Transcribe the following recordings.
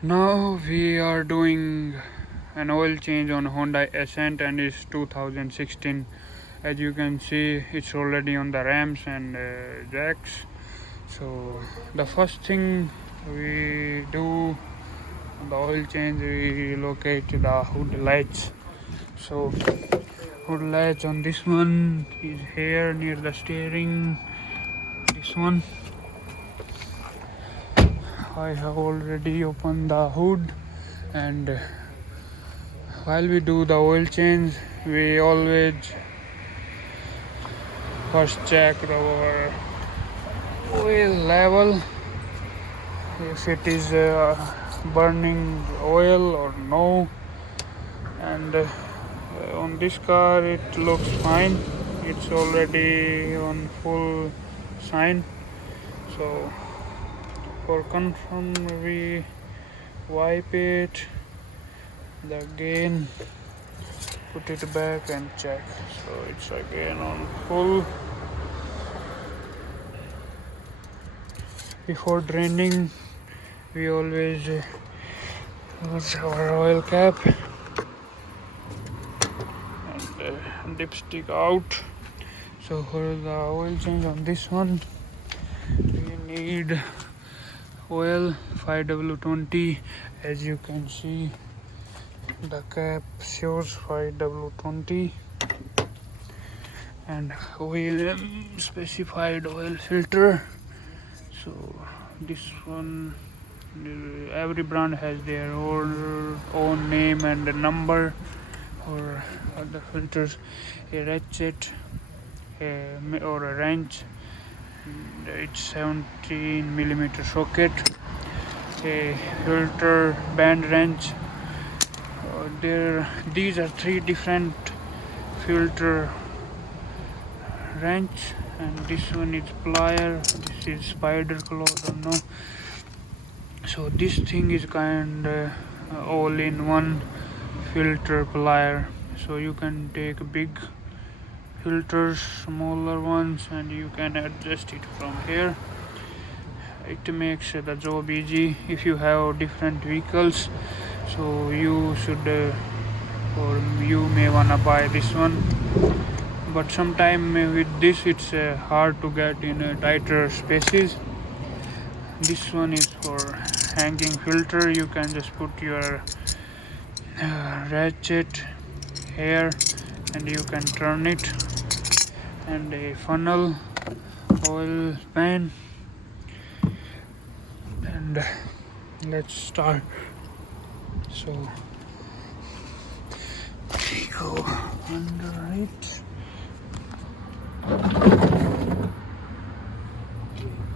Now we are doing an oil change on Hyundai Ascent and it's 2016. As you can see, it's already on the rams and jacks. So the first thing we do on the oil change, we locate the hood latch. So hood latch on this one is here near the steering. This one I have already opened the hood, and while we do the oil change we always first check our oil level, if it is burning oil or no. And on this car it looks fine, it's already on full sign. So for confirm we wipe it again, put it back and check. So it's again on full. Before draining we always use our oil cap and dipstick out. So for the oil change on this one we need oil 5W20. As you can see, the cap shows 5W20, and OEM specified oil filter. So this one, every brand has their own name and a number. Or other filters, a ratchet or a wrench, it's 17mm socket, a filter band wrench. These are three different filter wrench, and this one is plier, this is spider claw, don't know. So this thing is kind of all in one filter plier. So you can take big filters, smaller ones, and you can adjust it from here. It makes the job easy if you have different vehicles. So you should or you may wanna buy this one, but sometime with this it's hard to get in tighter spaces. This one is for hanging filter. You can just put your ratchet here and you can turn it, and a funnel, oil pan, and let's start. So we go under it,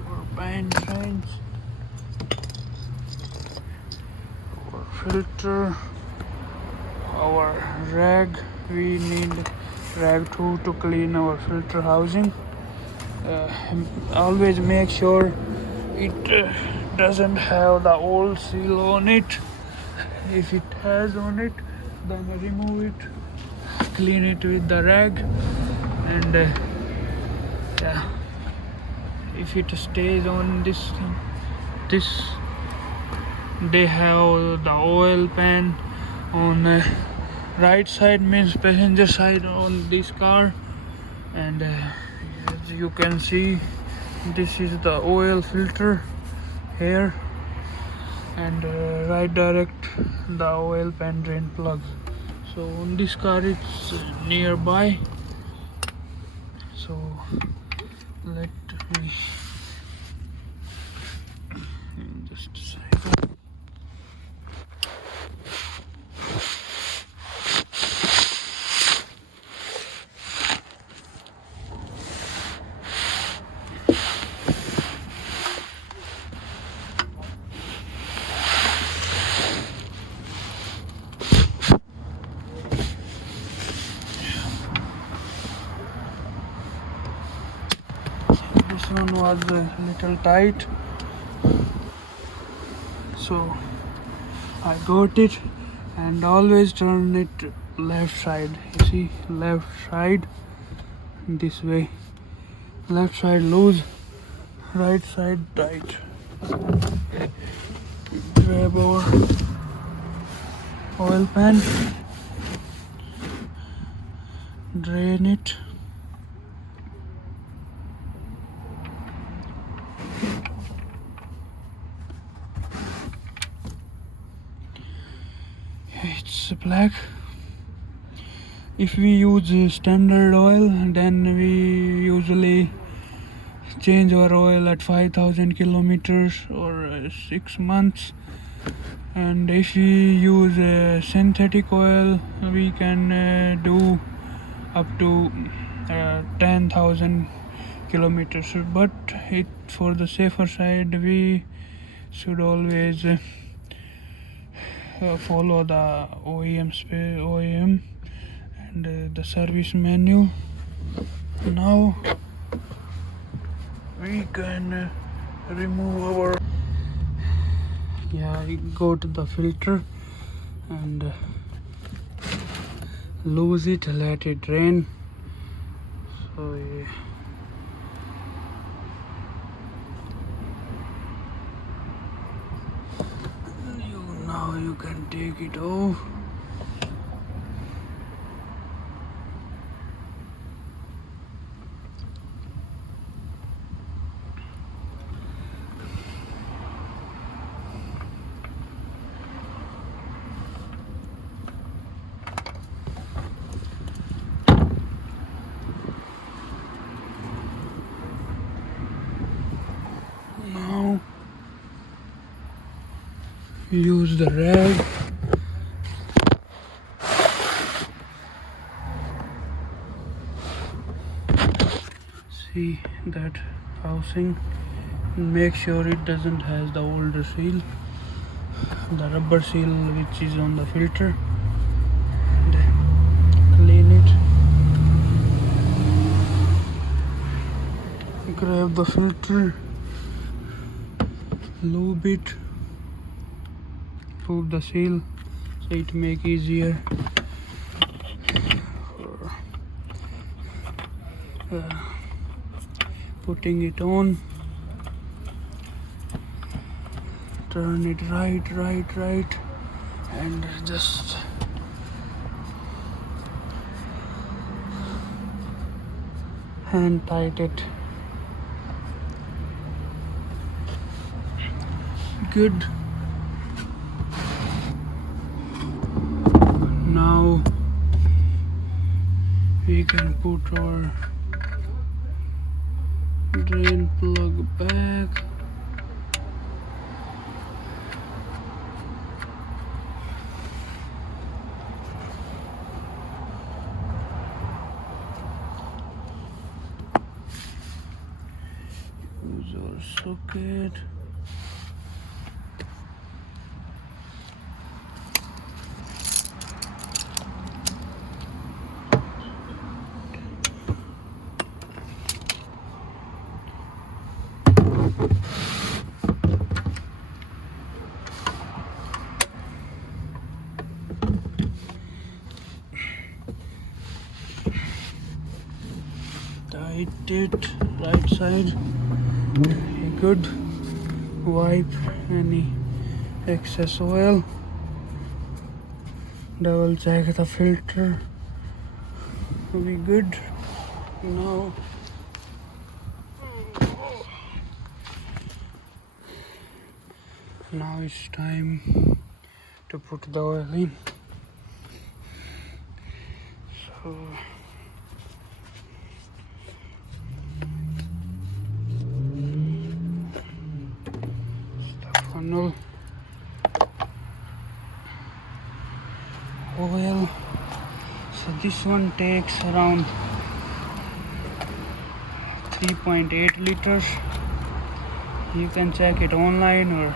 our pan signs, our filter, our rag. We need rag too to clean our filter housing. Always make sure it doesn't have the old seal on it. If it has on it, then remove it, clean it with the rag, and yeah, if it stays on this thing, they have the oil pan on right side, means passenger side on this car, and as you can see, this is the oil filter here, and right direct the oil pan drain plugs. So on this car it's nearby, so let me just a second. This one was a little tight, so I got it, and always turn it left side. You see, left side this way, left side loose, right side tight. grab our oil pan, drain it. It's black. If we use standard oil, then we usually change our oil at 5,000 kilometers or 6 months. And if we use synthetic oil, we can do up to 10,000 kilometers. But for the safer side, we should always follow the OEM and the service manual. Now we can remove our go to the filter and lose it, let it drain. So now you can take it off. Now use the rag. See that housing, make sure it doesn't have the older seal, the rubber seal which is on the filter, and clean it. Grab the filter, lube it, remove the seal so it make easier for putting it on. Turn it right and just hand tight it. Good. Now we can put our drain plug back. Use our socket. Tight it right side. Good. Wipe any excess oil. Double check the filter. We good. Now it's time to put the oil in. So funnel, oil. So this one takes around 3.8 liters. You can check it online or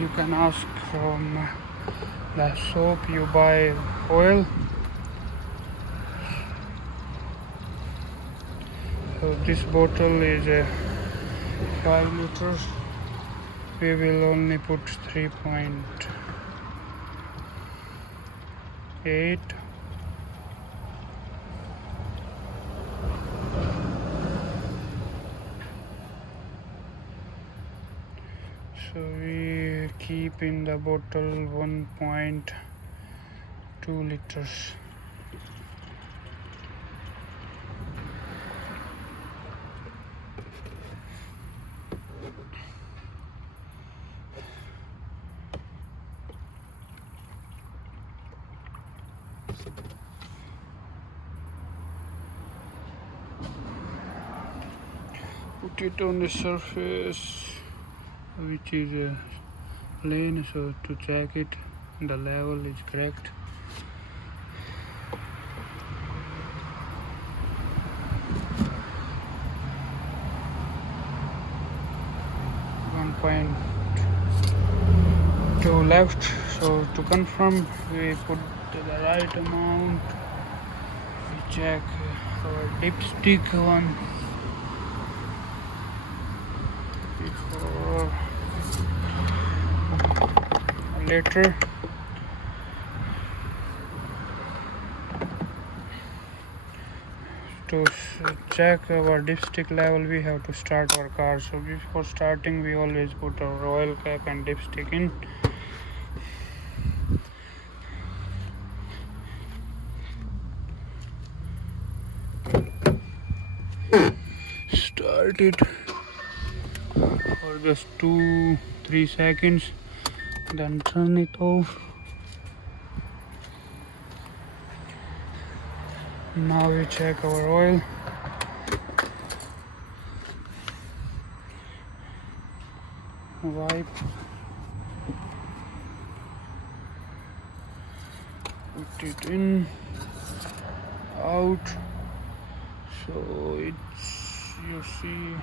you can ask from the shop you buy oil. So this bottle is 5 liters. We will only put 3.8. So we keep in the bottle 1.2 liters. Put it on the surface which is plain, so to check it the level is correct. To left, so to confirm we put the right amount. We check our dipstick one before later. To check our dipstick level we have to start our car, so before starting we always put our oil cap and dipstick in. Start it for just 2-3 seconds, then turn it off. Now we check our oil. Wipe, put it in, out. So it's, you see,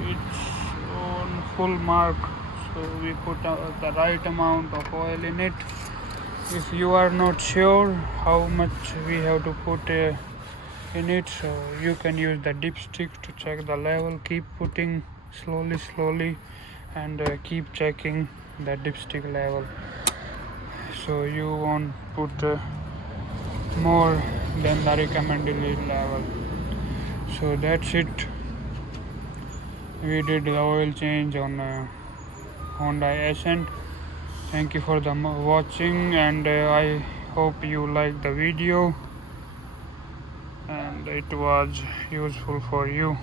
it's on full mark, so we put the right amount of oil in it. If you are not sure how much we have to put in it, so you can use the dipstick to check the level. Keep putting slowly and keep checking the dipstick level, so you won't put more than the recommended level. So that's it. We did the oil change on Hyundai Ascent. Thank you for the watching, and I hope you liked the video and it was useful for you.